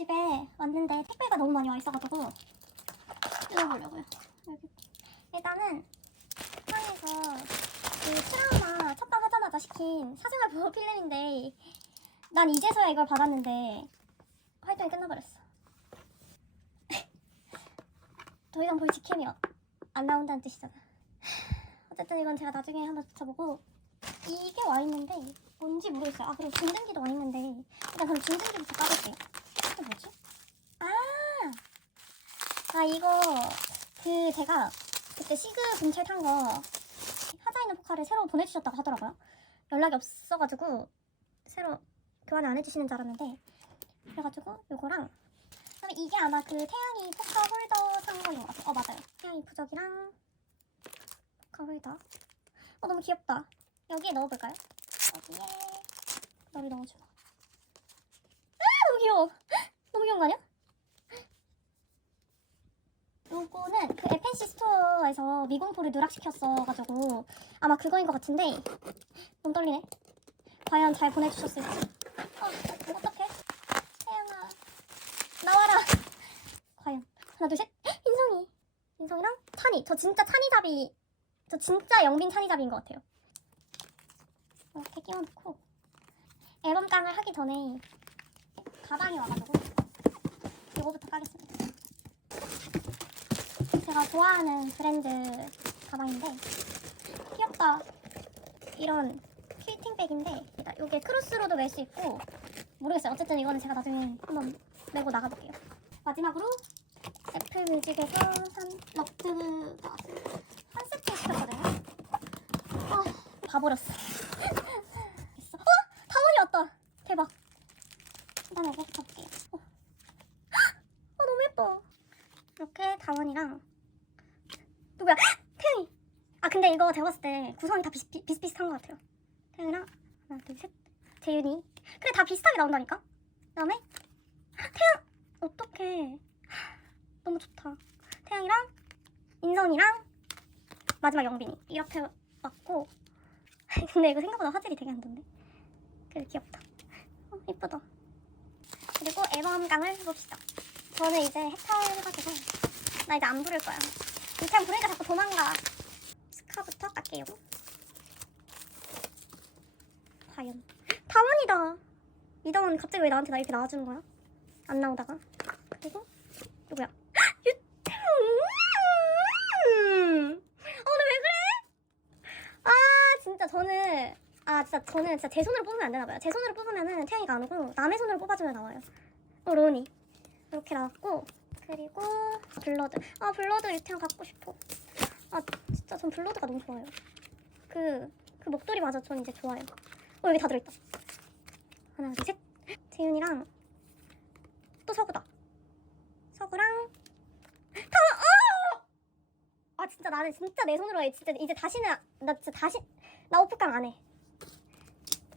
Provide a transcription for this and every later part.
집에 왔는데 택배가 너무 많이 와 있어가지고 뜯어보려고요. 일단은 쿠팡에서 그 트라우마 첫방 하자마자 시킨 사생활 보호 필름인데 난 이제서야 이걸 받았는데 활동이 끝나버렸어. 더 이상 볼 직캠이 안 나온다는 뜻이잖아. 어쨌든 이건 제가 나중에 한번 붙여보고 이게 와 있는데 뭔지 모르겠어요. 아 그리고 중등기도 와 있는데 일단 그럼 중등기부터 까볼게요. 이게 뭐지? 아, 아 이거 그 제가 그때 시그 분철 탄거 하자 있는 포카를 새로 보내주셨다고 하더라고요. 연락이 없어가지고 새로 교환을 안 해주시는 줄 알았는데 그래가지고 요거랑 그다음에 이게 아마 그 태양이 포카 홀더 산 거인 것 같아요. 어 맞아요. 태양이 부적이랑 포카 홀더. 어 너무 귀엽다. 여기에 넣어볼까요? 여기에 너를 넣어주고. 아 너무 귀여워. 거 아니야? 요거는 그 FNC 스토어에서 미공포를 누락시켰어가지고 아마 그거인 것 같은데 너무 떨리네. 과연 잘 보내주셨을지. 어, 어떡해. 태양아. 나와라. 과연. 하나, 둘, 셋. 헉, 인성이. 인성이랑 찬이. 저 진짜 찬이잡이. 저 진짜 영빈 찬이잡이인 것 같아요. 이렇게 끼워놓고. 앨범 깡을 하기 전에 가방이 와가지고 이거부터 까겠습니다. 제가 좋아하는 브랜드 가방인데 귀엽다. 이런 퀼팅백인데 일단 이게 크로스로도 멜 수 있고 모르겠어요. 어쨌든 이거는 제가 나중에 한번 메고 나가볼게요. 마지막으로 애플 뮤직에서 산 럭드가 왔습니다. 한 세트 시켰거든요. 아, 봐버렸어. 어? 다원이 왔다. 대박. 일단 이거부터 볼게요. 어. 헉! 어, 너무 예뻐. 이렇게 다원이랑 누구야? 태연이. 아 봤을 때 구성이 다 비슷, 비슷비슷한 것 같아요. 태연이랑 하나 둘 셋. 재윤이. 그래 다 비슷하게 나온다니까. 그 다음에 태양. 어떡해. 너무 좋다. 태양이랑 인선이랑 마지막 영빈이 이렇게 왔고. 근데 이거 생각보다 화질이 되게 안 좋네. 그래 귀엽다. 어, 이쁘다. 그리고 앨범감을 해봅시다. 저는 이제 해탈해가지고 나 이제 안 부를 거야. 이창 부르니까 자꾸 도망가. 스카부터 깎게요. 과연 다원이다. 이다원 갑자기 왜 나한테 나 이렇게 나와주는 거야? 안 나오다가 그리고 누구야? 유태웅. 어, 나왜 그래? 아 진짜 저는 아 진짜 저는 진짜 제 손으로 뽑으면 안 되나 봐요. 제 손으로 뽑으면은 태양이가 안 오고 남의 손으로 뽑아주면 나와요. 어 로니 이렇게 나왔고 그리고 블러드 아 블러드 유태양 갖고 싶어. 아 진짜 전 블러드가 너무 좋아요. 그, 그 목도리마저 전 이제 좋아요. 어, 여기 다 들어있다. 하나, 둘, 셋. 재윤이랑 또 서구다. 서구랑 다음, 어! 아, 진짜 나는 진짜 내 손으로 해. 진짜 이제 다시는, 나 진짜 다시, 나 오프깡 안 해.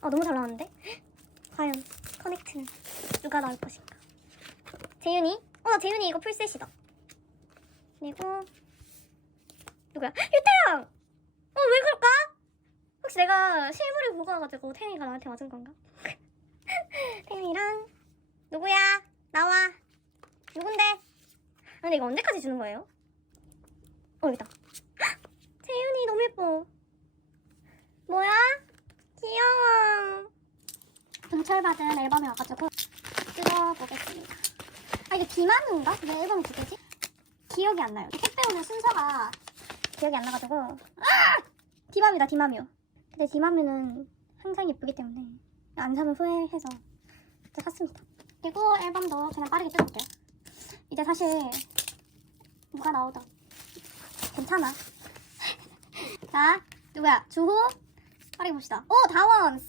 아, 너무 잘 나왔는데? 과연 커넥트는 누가 나올 것인가? 재윤이? 어, 나 재윤이 이거 풀셋이다. 그리고 누구야? 유태양! 어, 왜 그럴까? 혹시 내가 실물을 보고 와가지고 태양이가 나한테 맞은 건가? 태양이랑 누구야? 나와. 누군데? 아, 근데 이거 언제까지 주는 거예요? 어, 여기다. 헉! 재윤이 너무 예뻐. 뭐야? 귀여워. 동철받은 앨범이 와가지고 뜯어보겠습니다. 아, 이게 디마누인가? 왜 앨범이 두 개지? 기억이 안 나요. 택배 오는 순서가 기억이 안 나가지고. 아! 디마뮤다 디마뮤 근데 디마뮤는 항상 예쁘기 때문에 안 사면 후회해서 샀습니다. 그리고 앨범도 그냥 빠르게 뜯을게요. 이제 사실 누가 나오던 괜찮아. 자 누구야? 주호? 빠르게 봅시다. 오 다원스!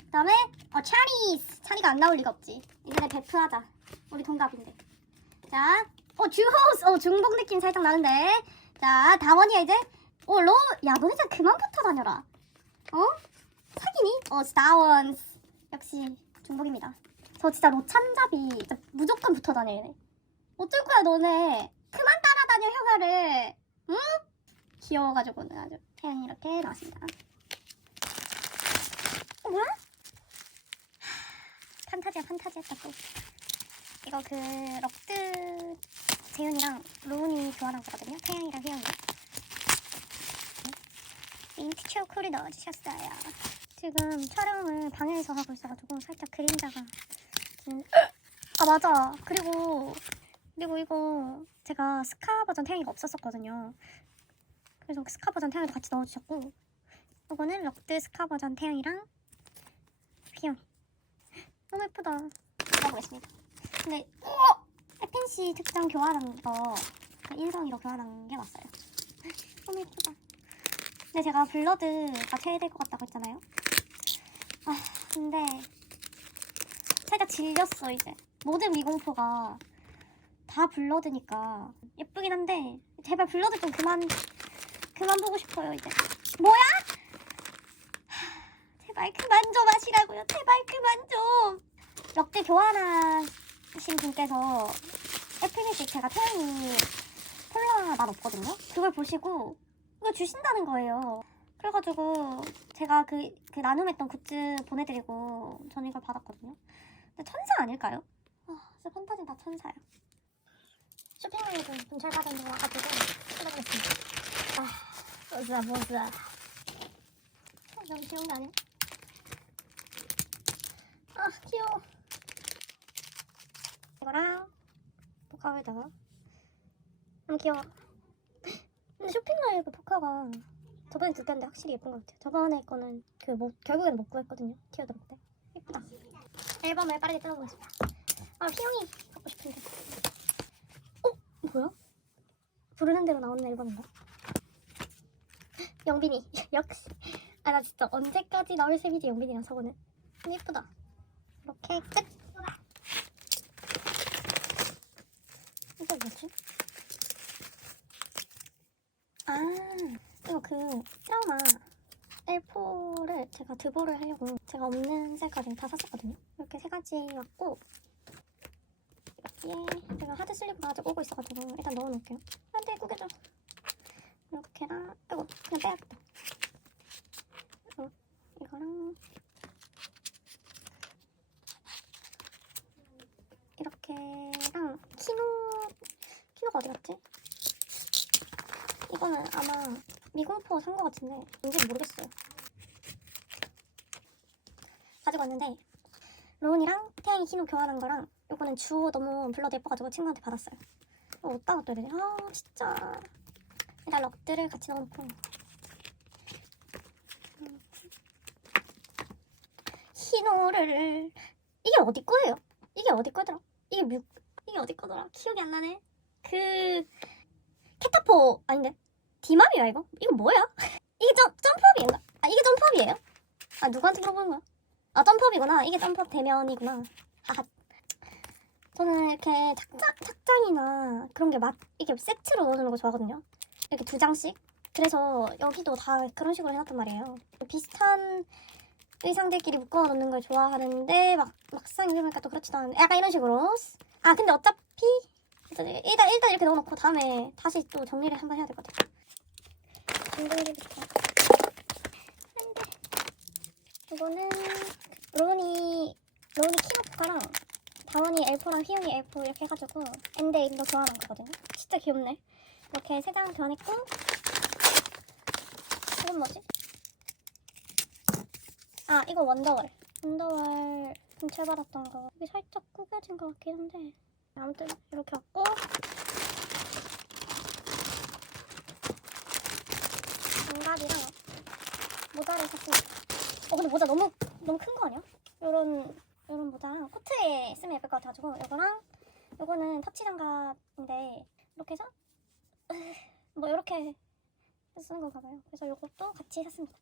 그 다음에 어 차니스! 차니가 안 나올 리가 없지. 이번에 베프하자. 우리 동갑인데. 자 어 주호스! 어 중복 느낌 살짝 나는데 자, 다원이야 이제. 어, 로, 야, 너네 진짜 그만 붙어 다녀라. 어? 사귀니? 어, 다원. 역시 중복입니다. 저 진짜 로 찬잡이 진짜 무조건 붙어 돼. 어쩔 거야, 너네. 그만 따라다녀, 형아를. 응? 귀여워가지고는 아주 태양이 이렇게 나왔습니다. 어, 뭐야? 하, 판타지야, 딱 또. 이거 그 럭드 재윤이랑 로운이 좋아하는 거거든요. 태양이랑 혜영이. 민트 초콜릿 넣어주셨어요. 지금 촬영을 방에서 하고 있어가지고 살짝 그림자가 지금 아 맞아. 그리고 그리고 이거 제가 스카 버전 태양이가 없었었거든요. 그래서 스카 버전 태양이도 같이 넣어주셨고 이거는 럭드 스카 버전 태양이랑 휘영 너무 예쁘다. 먹어보겠습니다. 근데 어! FNC 특장 교환한 거 인성이로 교환한 게 왔어요. 너무 예쁘다. 근데 제가 블러드가 최애될 것 같다고 했잖아요. 아 근데 살짝 질렸어 이제. 모든 미공포가 다 블러드니까 예쁘긴 한데 제발 블러드 좀 그만 그만 보고 싶어요 이제. 뭐야? 하, 제발 그만 좀 하시라고요. 제발 그만 좀. 럭드 교환 하신 분께서 FNC 제가 태양이 폴라 맛 없거든요. 그걸 보시고 이거 주신다는 거예요. 그래가지고 제가 그, 그 나눔했던 굿즈 보내드리고 저는 이걸 받았거든요. 근데 천사 아닐까요? 아, 진짜 판타지는 다 천사야. 쇼핑몰에도 분철 받은 거 와가지고 찾아보겠습니다. 아, 뭐야, 뭐야. 너무 귀여운 거 아니야? 아, 귀여워. 이거랑 포카에다가 너무 귀여워. 근데 쇼핑몰 그 포카가 저번에 두 개인데 확실히 예쁜 것 같아요. 저번에 거는 그 뭐, 결국에는 못 구했거든요. 티어드롭 때. 예쁘다. 앨범을 빠르게 뜯어보겠습니다. 아, 휘영이 갖고 싶은데. 어? 뭐야? 부르는 대로 나오는 앨범인가? 영빈이. 역시. 아, 나 진짜 언제까지 나올 셈이지, 영빈이랑. 음, 예쁘다. 이렇게 끝. 이거 뭐지? 아, 이거 그 트라우마 L4를 제가 드보를 하려고 제가 없는 셀까지 다 샀었거든요. 이렇게 세 가지 왔고 여기에 제가 하드 슬리브가 아직 오고 있어가지고 일단 넣어놓을게요. 안돼 구겨져. 이렇게랑 이거 그냥 빼야겠다. 어, 이거랑 이렇게랑 키노 어디 갔지? 이거는 아마 미공포 산 거 같은데 뭔지 모르겠어요. 가지고 왔는데 로운이랑 태양이 키노 교환한 거랑 이거는 주호 너무 블러드 예뻐가지고 친구한테 받았어요. 이거 어디다 놔둬야 되지? 아 진짜 일단 럭드를 같이 넣어놓고 키노를 이게 어디 거예요? 이게 어디 거더라? 이게 뮤 이게 어디 거더라? 기억이 안 나네. 그 캐타포 아닌데 디맘이야 이거? 이거 뭐야? 이게 점 점프업인가? 아 이게 점프업이에요? 아 누구한테 물어보는 거야? 아 점프업이구나. 이게 점프업 대면이구나. 아 저는 이렇게 착장 착장이나 그런 게맛 이게 세트로 넣어주는 거 좋아하거든요. 이렇게 두 장씩. 그래서 여기도 다 그런 식으로 해놨단 말이에요. 비슷한 의상들끼리 묶어 놓는 걸 좋아하는데 막 막상 입으니까 또 그렇지도 않은데 약간 이런 식으로. 아 근데 어차피 일단 일단, 이렇게 넣어놓고 다음에 다시 또 정리를 한번 해야 될 것 같아요. 공동기부터. 안돼. 이거는 로운이 로운이 키노프카랑 다원이 L4랑 휘영이 L4 이렇게 해가지고 엔데 이거 좋아하는 거거든요. 진짜 귀엽네. 이렇게 세장 교환했고 이건 뭐지? 아 이거 원더월. 원더월 분철받았던 거. 이게 살짝 구겨진 것 같긴 한데 아무튼 이렇게 왔고 장갑이랑 모자를 샀습니다. 어 근데 모자 너무 너무 큰 거 아니야? 요런 요런 모자랑 코트에 쓰면 예쁠 것 같아가지고 요거랑 요거는 터치 장갑인데 이렇게 해서 뭐 이렇게 쓰는 건가 봐요. 그래서 요것도 같이 샀습니다.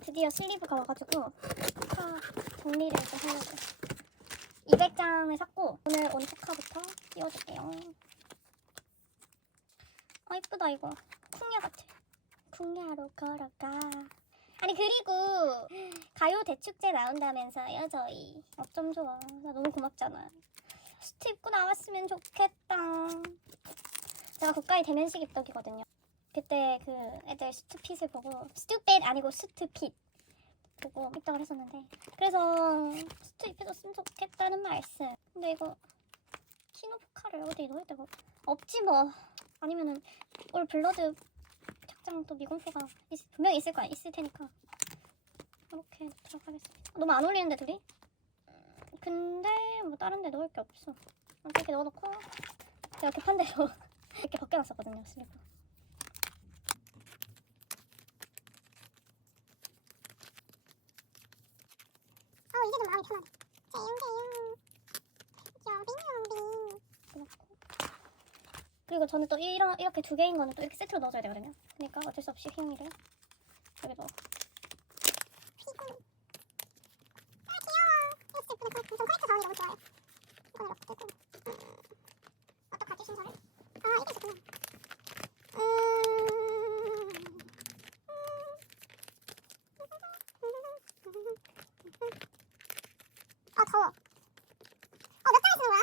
드디어 슬리브가 와가지고 포카 정리를 좀 하려고 200장을 샀고 오늘 온 포카부터 띄워줄게요. 아 이쁘다 이거. 쿵야 같아. 쿵야로 걸어가. 아니 그리고 가요 대축제 나온다면서요 저희. 어쩜 좋아. 나 너무 고맙잖아. 수트 입고 나왔으면 좋겠다. 제가 국가의 대면식 입덕이거든요. 그때 그 애들 수트핏을 보고 스투핏 아니고 수트핏 보고 입덕을 했었는데 그래서 수트 입혀줬으면 좋겠다는 말씀 근데 이거 색깔을 어디 넣을 데가 없지 뭐. 아니면은 올 블러드 착장 또 미공표가 있, 분명히 있을 거야. 있을 테니까. 이렇게 넣도록 하겠습니다. 너무 안 어울리는데 둘이? 근데 뭐 다른 데 넣을 게 없어. 이렇게 넣어놓고 제가 급한 대로 이렇게 벗겨놨었거든요. 슬리퍼. 어 이제 좀 마음이 그리고 저는 또 이런 이렇게 두 개인 거는 또 이렇게 세트로 넣어줘야 되거든요. 그러니까 어쩔 수 없이 휘용이를 여기 넣어. 피고. 아 귀여워. 했을 뿐에 전 커넥터 자원이 너무 좋아요. 이건 이렇게 뜨고. 음, 어떡하지 순서를? 아 이게 있었구나. 음. 어 더워. 어몇 장을 쓰는 거야?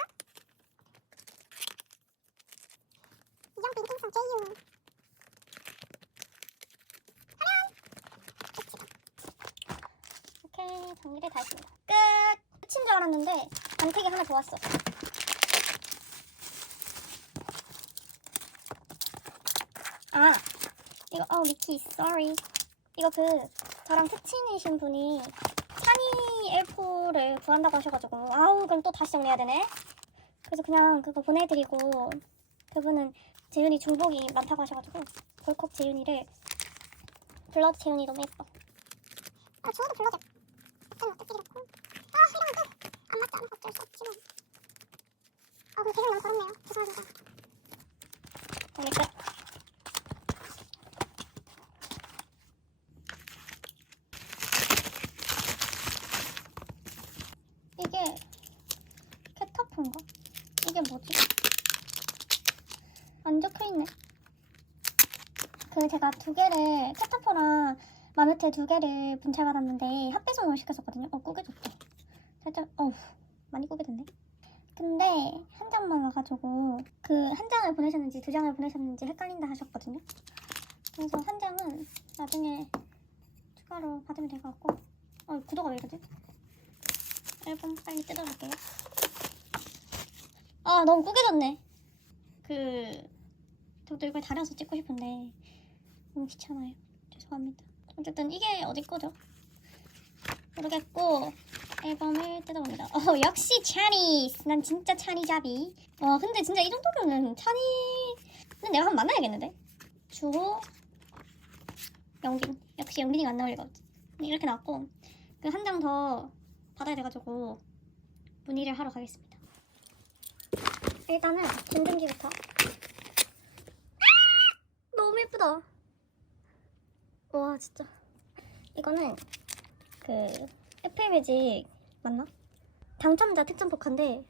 이정빈 킹성 제이윤. 이렇게 정리를 다 했습니다. 끝! 끝인 줄 안택이 하나 더 왔어. 아! 이거 어 미키 sorry. 이거 그 저랑 특친이신 분이 찬이 L4를 구한다고 하셔가지고 아우 그럼 또 다시 정리해야 되네. 그래서 그냥 그거 보내드리고 그분은 재윤이 중복이 많다고 하셔가지고 벌컥 재윤이를 블러드 재윤이 너무 예뻐. 아 주워도 불러줘. 어쩌면 어떻게 이렇고. 어쩔 수 없지 뭐. 아 근데 계속 너무 더럽네요. 죄송합니다. 끝. 이게 캐터프인가? 이게 뭐지? 안 적혀있네. 그 제가 두 개를 캐터프랑 마르테 두 개를 분찰받았는데 합배송을 시켰었거든요. 어 꾸겨졌다. 살짝 어우 많이 꾸겨졌네. 근데 한 장만 와가지고 그 한 장을 보내셨는지 두 장을 보내셨는지 헷갈린다 하셨거든요. 그래서 한 장은 나중에 추가로 받으면 될 것 같고 어 구도가 왜 이러지? 앨범 빨리 뜯어볼게요. 아 너무 꾸겨졌네. 그 저도 이걸 다려서 찍고 싶은데 너무 귀찮아요. 죄송합니다. 어쨌든 이게 어디 거죠? 모르겠고 앨범을 뜯어봅니다. 어, 역시 차니스. 난 진짜 차니잡이. 와, 근데 진짜 이 정도면은 차니. 근데 내가 한번 만나야겠는데? 주호, 영빈. 역시 영빈이가 안 나올 리가 없지. 이렇게 나왔고, 그 한 장 더 받아야 돼가지고, 문의를 하러 가겠습니다. 일단은 준등기부터. 너무 예쁘다. 와, 진짜. 이거는 그 애플 뮤직 맞나? 당첨자 특전 포카인데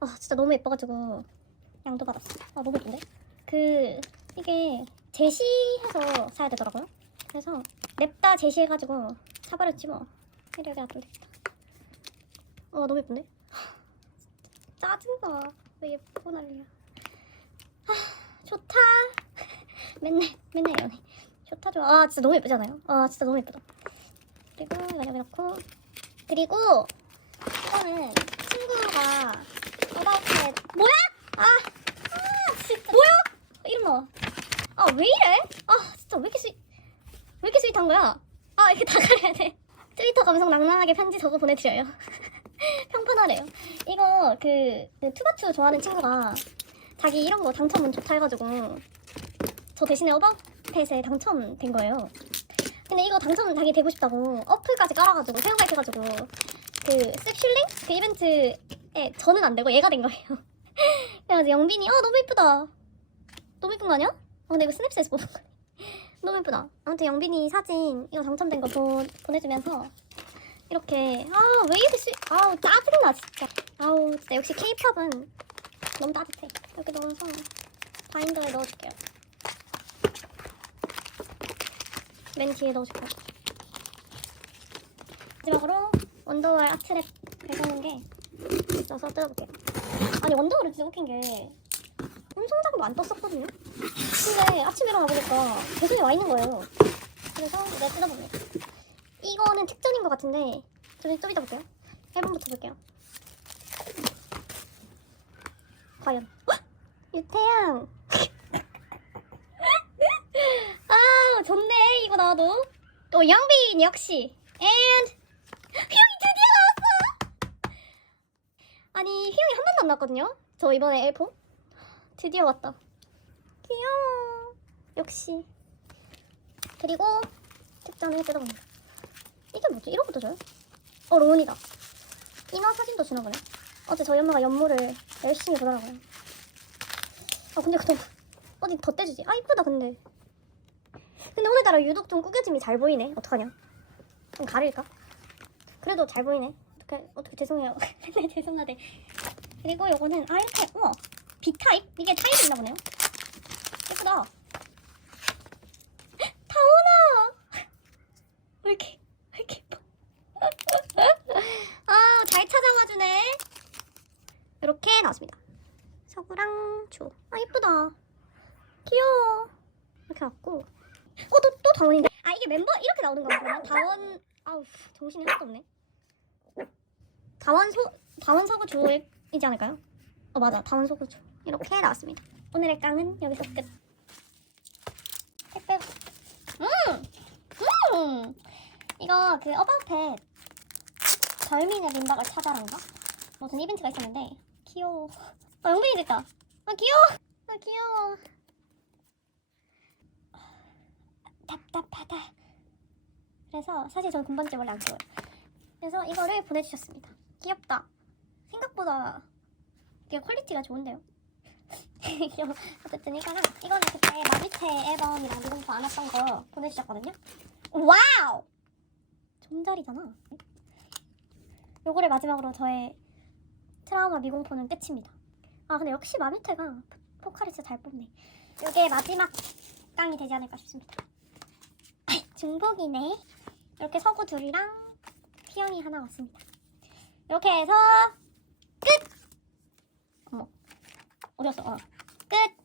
아 진짜 너무 예뻐가지고 양도 받았어. 아 너무 예쁜데? 그 이게 제시해서 사야 되더라고요. 그래서 냅다 제시해가지고 사버렸지 뭐. 이렇게 놔두면 되겠다. 와 너무 예쁜데? 짜증나. 왜 예쁘고 난리야. 아 좋다. 맨날 맨날 연애. 좋다 좋아. 아 진짜 너무 예쁘잖아요. 아 진짜 너무 예쁘다. 그리고 여기 넣고 그리고 이거는 친구가 어바웃에 뭐야? 아, 아 진짜 뭐야? 이름 넣어. 아왜 이래? 아 진짜 왜 이렇게 스윗 왜 이렇게 스윗한 거야? 아 이렇게 다 가려야 돼. 트위터 감성 낭낭하게 편지 적어 보내드려요. 평판하래요. 이거 그, 그 투바투 좋아하는 친구가 자기 이런 거 당첨은 좋다 해가지고 저 대신에 어바웃에 당첨된 거예요. 근데 이거 당첨 당이 되고 싶다고 어플까지 깔아가지고 사용가입해가지고 그 섹슐링 그 이벤트에 저는 안 되고 얘가 된 거예요. 그래가지고 영빈이 어 너무 이쁘다. 너무 이쁜 거 아니야? 어 이거 스냅스에서 뽑은 거. 너무 이쁘다. 아무튼 영빈이 사진 이거 당첨된 거 보, 보내주면서 이렇게 아왜 이렇게 수 아우 짜증나 진짜. 아우 진짜 역시 케이팝은 너무 따뜻해. 이렇게 넣어서 바인더에 넣어줄게요. 맨 뒤에 넣어줄게요. 마지막으로 원더월 아트랩 배송한 게 넣어서 뜯어볼게요. 아니 원더월은 진짜 웃긴 게 음성 작업 안 떴었거든요. 근데 아침에 일어나 보니까 배송이 와 있는 거예요. 그래서 내가 뜯어봅니다. 이거는 특전인 것 같은데 좀, 좀 이따 볼게요. 앨범부터 볼게요. 과연 헉! 유태양. 아, 좋네. 이거 나도. 또 영빈 역시. And 나왔어. 아니, 휘영이 한 번도 안 나왔거든요. 저 이번에 앨범 드디어 왔다. 귀여워. 역시. 그리고 특전을 뜯어봅니다. 이게 뭐지? 이런 것도 줘요? 어, 로운이다. 인화 사진도 주나 보네. 어제 저희 엄마가 연모를 열심히 보더라고요. 아 근데 그럼 어디 덧대주지? 아 이쁘다 근데. 근데 오늘따라 유독 좀 구겨짐이 잘 보이네. 어떡하냐? 좀 가릴까? 그래도 잘 보이네. 어떻게 어떻게 죄송해요. 네 죄송하대. 그리고 요거는 아 이렇게 우와 B 타입 이게 타입이 있나 보네요. 예쁘다. 다원아. 왜 이렇게 왜 이렇게 예뻐? 아, 잘 찾아와 주네. 이렇게 나왔습니다. 서구랑 주. 아, 예쁘다. 귀여워. 이렇게 왔고. 어, 또, 또 다원인데? 아, 이게 멤버 이렇게 나오는 거구나. 다원, 아우, 정신이 하나도 없네. 다원 소, 다원 서구 주이지 않을까요? 어, 맞아. 다원 서구 주. 이렇게 나왔습니다. 오늘의 깡은 여기서 끝. 택배. 음! 음! 이거 그 어바웃팻 절민의 민박을 찾아란가? 무슨 이벤트가 있었는데 귀여워 아 영빈이 됐다 아 귀여워 아 귀여워 답답하다 그래서 사실 저는 군번째 원래 안 써요 그래서 이거를 보내주셨습니다 귀엽다 생각보다 이게 퀄리티가 좋은데요. 어쨌든 이거랑 이거는 그때 마비테 앨범이랑 미공포 안 했던 거 보내주셨거든요 와우 존잘이잖아. 요거를 마지막으로 저의 트라우마 미공포는 끝입니다. 아 근데 역시 마비테가 포카리 진짜 잘 뽑네. 요게 마지막 깡이 되지 않을까 싶습니다. 중복이네. 이렇게 서구 둘이랑 피영이 하나 왔습니다. 이렇게 해서 끝! 어머, 어렸어. 어. 끝!